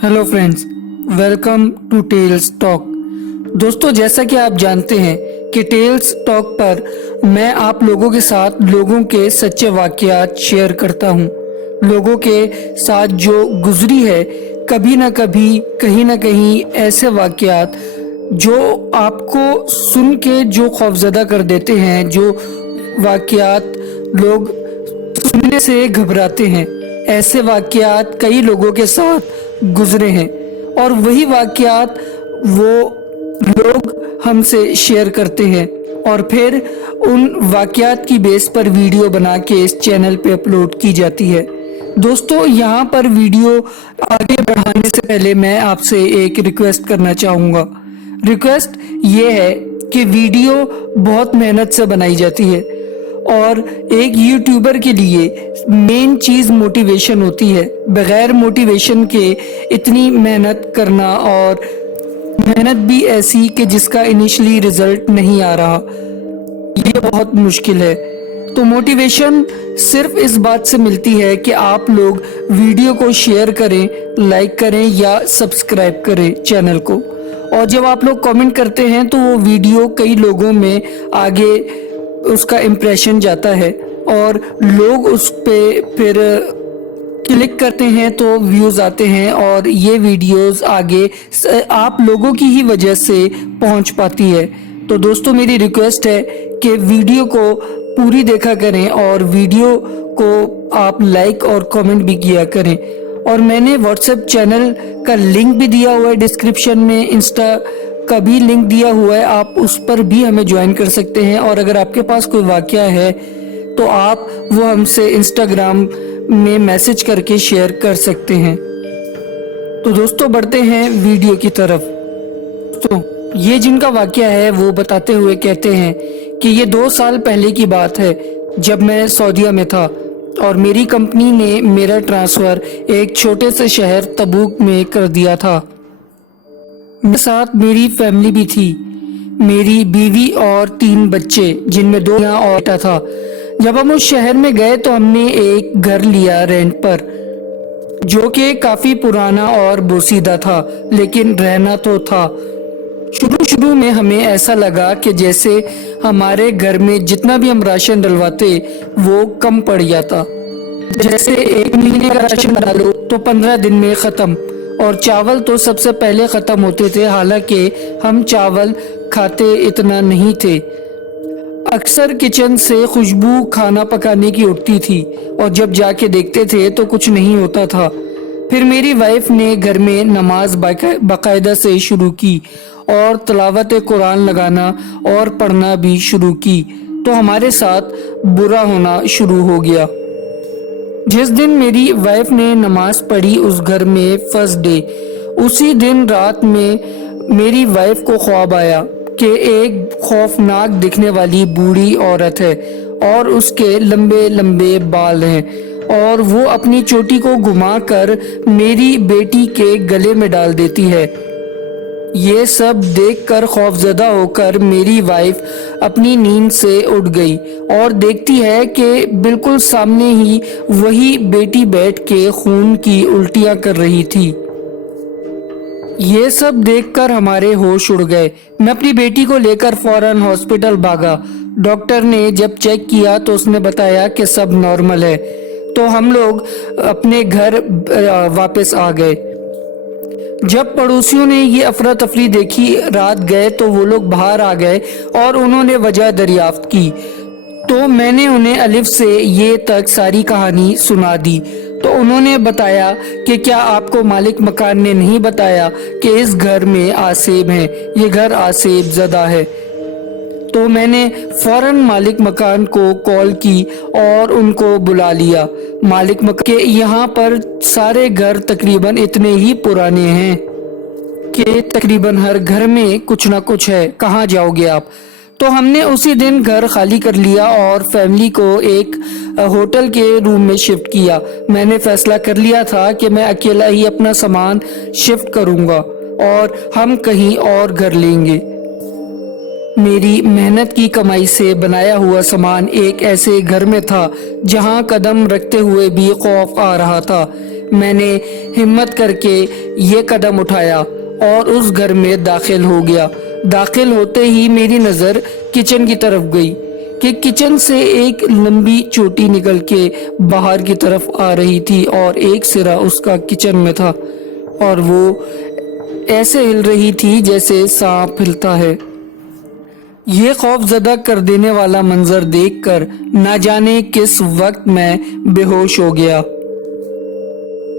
Hello friends, welcome to tales talk. दोस्तों, जैसा कि आप जानते हैं कि टेल्स टॉक पर मैं आप लोगों के साथ लोगों के सच्चे वाकयात शेयर करता हूं। लोगों के साथ जो गुजरी है, कभी ना कभी कहीं ना कहीं ऐसे वाकयात जो आपको सुन के जो खौफजदा कर देते हैं, जो वाकयात लोग सुनने से घबराते हैं, ऐसे वाकयात कई लोगों के साथ गुजरे हैं और वही वाकयात वो लोग हमसे शेयर करते हैं और फिर उन वाकयात की बेस पर वीडियो बना के इस चैनल पे अपलोड की जाती है। दोस्तों, यहाँ पर वीडियो आगे बढ़ाने से पहले मैं आपसे एक रिक्वेस्ट करना चाहूँगा। रिक्वेस्ट ये है कि वीडियो बहुत मेहनत से बनाई जाती है और एक यूट्यूबर के लिए मेन चीज़ मोटिवेशन होती है। बगैर मोटिवेशन के इतनी मेहनत करना, और मेहनत भी ऐसी कि जिसका इनिशियली रिजल्ट नहीं आ रहा, ये बहुत मुश्किल है। तो मोटिवेशन सिर्फ इस बात से मिलती है कि आप लोग वीडियो को शेयर करें, लाइक करें या सब्सक्राइब करें चैनल को। और जब आप लोग कमेंट करते हैं तो वो वीडियो कई लोगों में आगे उसका इम्प्रेशन जाता है और लोग उस पे फिर क्लिक करते हैं तो व्यूज़ आते हैं और ये वीडियोस आगे आप लोगों की ही वजह से पहुंच पाती है। तो दोस्तों, मेरी रिक्वेस्ट है कि वीडियो को पूरी देखा करें और वीडियो को आप लाइक और कमेंट भी किया करें। और मैंने व्हाट्सएप चैनल का लिंक भी दिया हुआ है डिस्क्रिप्शन में, इंस्टा का भी लिंक दिया हुआ है, आप उस पर भी हमें ज्वाइन कर सकते हैं। और अगर आपके पास कोई वाकया है तो आप वो हमसे इंस्टाग्राम में मैसेज करके शेयर कर सकते हैं। तो दोस्तों, बढ़ते हैं वीडियो की तरफ। तो ये जिनका वाकया है वो बताते हुए कहते हैं कि ये 2 साल पहले की बात है, जब मैं सऊदीया में था और मेरी कंपनी ने मेरा ट्रांसफ़र एक छोटे से शहर तबूक में कर दिया था। मेरे साथ मेरी फैमिली भी थी, मेरी बीवी और 3 बच्चे, जिनमें 2 और बेटा था। जब हम उस शहर में गए तो हमने एक घर लिया रेंट पर, जो कि काफ़ी पुराना और बोसीदा था, लेकिन रहना तो था। शुरू में हमें ऐसा लगा कि जैसे हमारे घर में जितना भी हम राशन डलवाते वो कम पड़ जाता। जैसे 1 महीने का राशन डालो तो 15 दिन में ख़त्म, और चावल तो सबसे पहले ख़त्म होते थे। हालांकि हम चावल खाते इतना नहीं थे। अक्सर किचन से खुशबू खाना पकाने की उठती थी और जब जाके देखते थे तो कुछ नहीं होता था। फिर मेरी वाइफ ने घर में नमाज बाकायदा से शुरू की और तिलावत कुरान लगाना और पढ़ना भी शुरू की, तो हमारे साथ बुरा होना शुरू हो गया। जिस दिन मेरी वाइफ ने नमाज पढ़ी उस घर में फर्स्ट डे, उसी दिन रात में मेरी वाइफ को ख्वाब आया कि एक खौफनाक दिखने वाली बूढ़ी औरत है और उसके लंबे लंबे बाल हैं और वो अपनी चोटी को घुमाकर मेरी बेटी के गले में डाल देती है। ये सब देखकर खौफजदा होकर मेरी वाइफ अपनी नींद से उठ गई और देखती है कि बिल्कुल सामने ही वही बेटी बैठ के खून की उल्टियां कर रही थी। ये सब देखकर हमारे होश उड़ गए। मैं अपनी बेटी को लेकर फौरन हॉस्पिटल भागा। डॉक्टर ने जब चेक किया तो उसने बताया कि सब नॉर्मल है। तो हम लोग अपने घर वापस आ गए। जब पड़ोसियों ने ये अफरा तफरी देखी, रात गए तो वो लोग बाहर आ गए और उन्होंने वजह दरियाफ्त की। तो मैंने उन्हें अलिफ से ये तक सारी कहानी सुना दी। तो उन्होंने बताया कि क्या आपको मालिक मकान ने नहीं बताया कि इस घर में आसेब हैं, ये घर आसेब ज़दा है। तो मैंने फौरन मालिक मकान को कॉल की और उनको बुला लिया। मालिक मकान के यहाँ पर सारे घर तकरीबन इतने ही पुराने हैं कि तकरीबन हर घर में कुछ ना कुछ है, कहाँ जाओगे आप। तो हमने उसी दिन घर खाली कर लिया और फैमिली को एक होटल के रूम में शिफ्ट किया। मैंने फैसला कर लिया था कि मैं अकेला ही अपना सामान शिफ्ट करूँगा और हम कहीं और घर लेंगे। मेरी मेहनत की कमाई से बनाया हुआ सामान एक ऐसे घर में था जहां कदम रखते हुए भी खौफ आ रहा था। میں نے ہمت کر کے یہ قدم اٹھایا اور اس گھر میں داخل ہو گیا۔ داخل ہوتے ہی میری نظر کچن کی طرف گئی کہ کچن سے ایک لمبی چوٹی نکل کے باہر کی طرف آ رہی تھی اور ایک سرا اس کا کچن میں تھا اور وہ ایسے ہل رہی تھی جیسے سانپ ہلتا ہے۔ یہ خوف زدہ کر دینے والا منظر دیکھ کر نہ جانے کس وقت میں بے ہوش ہو گیا۔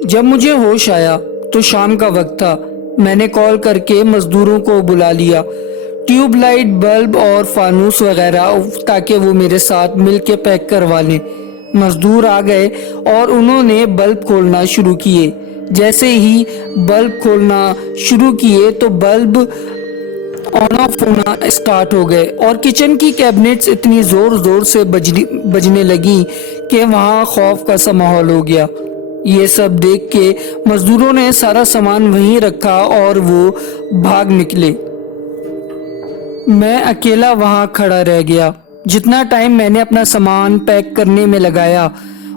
جب مجھے ہوش آیا تو شام کا وقت تھا۔ میں نے کال کر کے مزدوروں کو بلا لیا، ٹیوب لائٹ، بلب اور فانوس وغیرہ، تاکہ وہ میرے ساتھ مل کے پیک کروا لیں۔ مزدور آ گئے اور انہوں نے بلب کھولنا شروع کیے۔ جیسے ہی بلب کھولنا شروع کیے تو بلب آن آف ہونا اسٹارٹ ہو گئے اور کچن کی کیبنٹس اتنی زور زور سے بجنے لگیں کہ وہاں خوف کا سا ماحول ہو گیا۔ یہ سب دیکھ کے مزدوروں نے سارا سامان وہیں رکھا اور وہ بھاگ نکلے۔ میں اکیلا وہاں کھڑا رہ گیا۔ جتنا ٹائم میں نے اپنا سامان پیک کرنے میں لگایا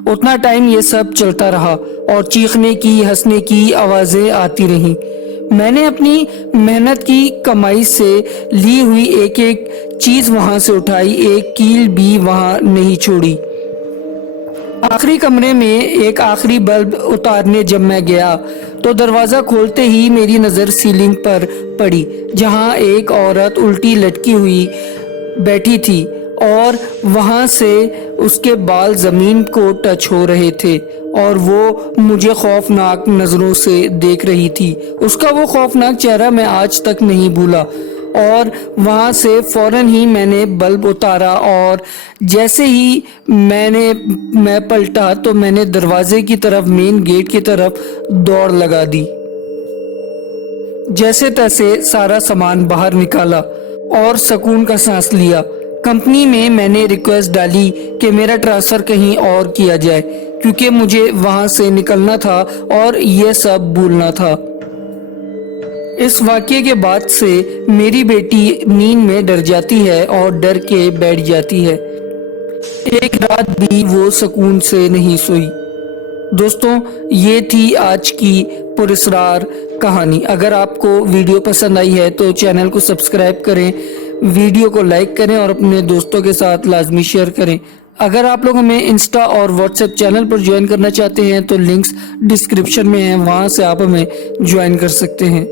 اتنا ٹائم یہ سب چلتا رہا اور چیخنے کی، ہنسنے کی آوازیں آتی رہیں۔ میں نے اپنی محنت کی کمائی سے لی ہوئی ایک ایک چیز وہاں سے اٹھائی، ایک کیل بھی وہاں نہیں چھوڑی۔ آخری کمرے میں ایک آخری بلب اتارنے جب میں گیا تو دروازہ کھولتے ہی میری نظر سیلنگ پر پڑی، جہاں ایک عورت الٹی لٹکی ہوئی بیٹھی تھی اور وہاں سے اس کے بال زمین کو ٹچ ہو رہے تھے اور وہ مجھے خوفناک نظروں سے دیکھ رہی تھی۔ اس کا وہ خوفناک چہرہ میں آج تک نہیں بھولا اور وہاں سے فوراً ہی میں نے بلب اتارا اور جیسے ہی میں پلٹا تو میں نے دروازے کی طرف، مین گیٹ کی طرف دوڑ لگا دی۔ جیسے تیسے سارا سامان باہر نکالا اور سکون کا سانس لیا۔ کمپنی میں میں نے ریکویسٹ ڈالی کہ میرا ٹرانسفر کہیں اور کیا جائے، کیونکہ مجھے وہاں سے نکلنا تھا اور یہ سب بھولنا تھا۔ اس واقعے کے بعد سے میری بیٹی نیند میں ڈر جاتی ہے اور ڈر کے بیٹھ جاتی ہے۔ ایک رات بھی وہ سکون سے نہیں سوئی۔ دوستوں، یہ تھی آج کی پراسرار کہانی۔ اگر آپ کو ویڈیو پسند آئی ہے تو چینل کو سبسکرائب کریں، ویڈیو کو لائک کریں اور اپنے دوستوں کے ساتھ لازمی شیئر کریں۔ اگر آپ لوگ ہمیں انسٹا اور واٹس ایپ چینل پر جوائن کرنا چاہتے ہیں تو لنکس ڈسکرپشن میں ہیں، وہاں سے آپ ہمیں جوائن کر سکتے ہیں۔